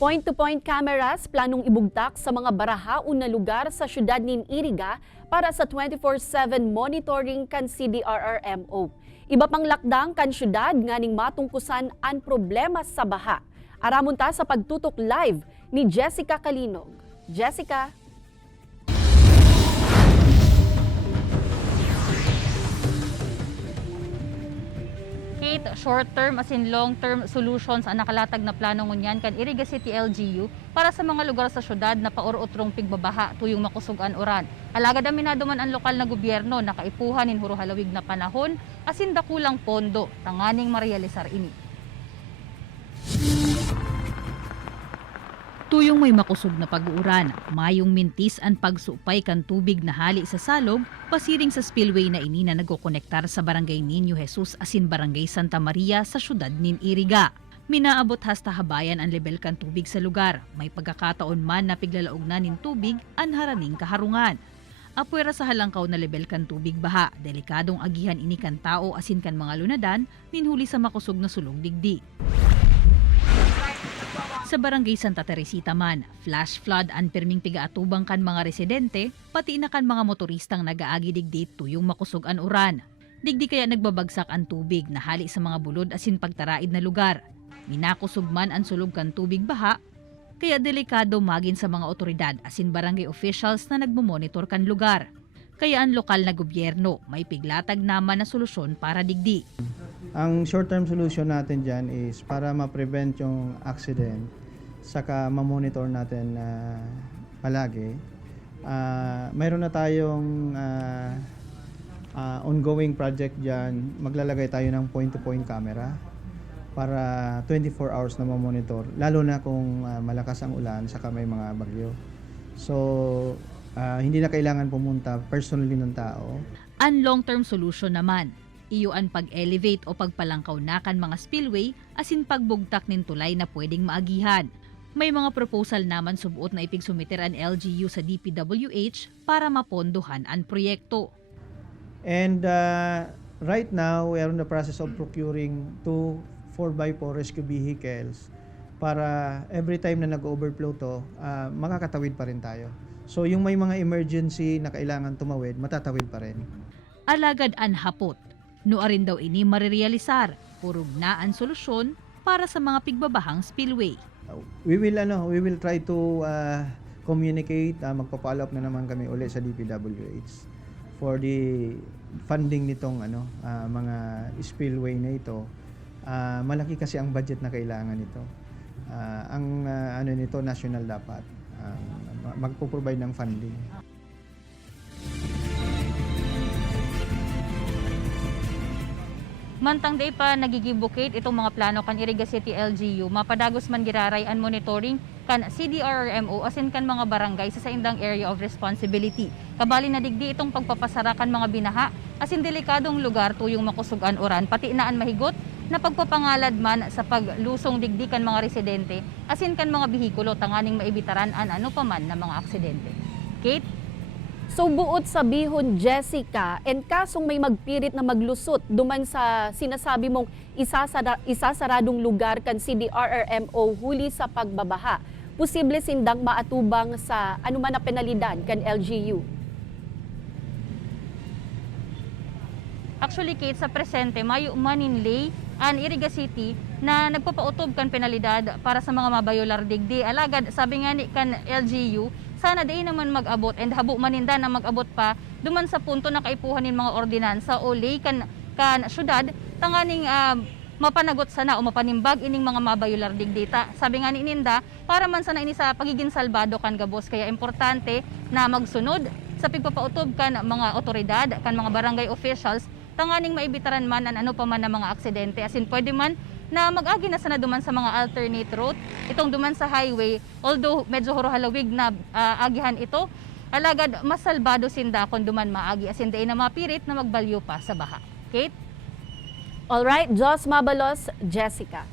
Point-to-point cameras planong ibugtak sa mga barahaon na lugar sa syudad nin Iriga para sa 24/7 monitoring kan CDRRMO. Iba pang lakdang kan syudad nganing matungkusan ang problema sa baha. Aramon ta sa pagtutok live ni Jessica Kalinog. Jessica. Kate, short-term as in long-term solutions ang nakalatag na plano ngunyan kan Iriga City LGU para sa mga lugar sa syudad na paor-utrong pigbabaha tuyong makusugan oran. Alagad aminado man ang lokal na gobyerno na kaipuhan in huruhalawig na panahon asin dakulang pondo tanganing marealisar ini. Tuyong may makusog na pag-uuran, mayong mintis ang pagsupay kan tubig na hali sa salog, pasiring sa spillway na ini na nagkokonektar sa Barangay Niño Jesus asin Barangay Santa Maria sa syudad nin Iriga. Minaabot hasta habayan ang level kan tubig sa lugar, may pagkakataon man na piglalaog na nin tubig ang haraning kaharungan. Apwera sa halangkaw na level kan tubig baha, delikadong agihan ini kan tao asin kan mga lunadan, ninhuli sa makusog na sulong digdi. Sa Barangay Santa Teresita man, flash flood ang perming pigaatubang kan mga residente, pati na kan mga motoristang nagaagi digdi tuyong makusog an uran. Digdi kaya nagbabagsak ang tubig na hali sa mga bulod asin pagtaraid na lugar. Minakusog man ang sulog kan tubig baha, kaya delikado magin sa mga otoridad asin barangay officials na nagmomonitor kan lugar. Kaya ang lokal na gobyerno may piglatag naman na solusyon para digdi. Ang short-term solution natin dyan is para ma-prevent yung accident, saka ma-monitor natin palagi. Mayroon na tayong ongoing project dyan. Maglalagay tayo ng point-to-point camera para 24 hours na ma-monitor, lalo na kung malakas ang ulan, saka may mga bagyo. So, hindi na kailangan pumunta personally ng tao. Ang long-term solution naman, iyo ang pag-elevate o pagpalangkaw na kan mga spillway asin pagbugtak nin tulay na pwedeng maagihan. May mga proposal naman subuot na ipigsumiter ang LGU sa DPWH para mapondohan ang proyekto. And right now, we are in the process of procuring 2 4x4 rescue vehicles para every time na nag-overflow to, makakatawid pa rin tayo. So yung may mga emergency na kailangan tumawid, matatawid pa rin. Alagad an hapot, nuarin daw ini marirealisar, purog na ang solusyon para sa mga pigbabahang spillway. We will try to communicate, magpa-follow up na naman kami ulit sa DPWH for the funding nitong mga spillway na ito. Malaki kasi ang budget na kailangan nito. Ang nito national dapat magpo-provide ng funding. Mantang day pa nagigibukate itong mga plano kan Iriga City LGU, mapadagos man giraray ang monitoring kan CDRRMO asin kan mga barangay sa saindang area of responsibility. Kabali na digdi itong pagpapasara kan mga binaha asin delikadong lugar tuyong makusugan oran, pati naan mahigot na pagpapangalad man sa paglusong digdi kan mga residente asin kan mga bihikulo tanganing maibitaran an ano pa man na mga aksidente. Kate? So buot sa bihon, Jessica, and kasong may magpirit na maglusot duman sa sinasabi mong isasaradong lugar kan CDRRMO huli sa pagbabaha, posible sindang maatubang sa anuman na penalidad kan LGU? Actually, Kate, sa presente, mayo maninlay ang Iriga City na nagpapautob kan penalidad para sa mga mabayolar digdi. Alagad, sabi nga ni kan LGU, sana day naman mag-abot and habo maninda na mag-abot pa duman sa punto na kaipuhan ng mga ordinansa o lay kan syudad tanganing mapanagot sana o mapanimbag ining mga mabayolar digdita. Sabi nga ni Ninda, para man sana ini sa pagiging salbado kan gabos, kaya importante na magsunod sa pagpapautob kan mga otoridad, kan mga barangay officials, tanganing maibitaran man ang ano pa man na mga aksidente. Asin pwede man na mag-agi na sana duman sa mga alternate route, itong duman sa highway, although medyo horohalawig na agihan ito, alagad mas salbado sinda kung duman maagi asin day na mapirit na magbalyo pa sa baha. Kate? Alright, Jos Mabalos, Jessica.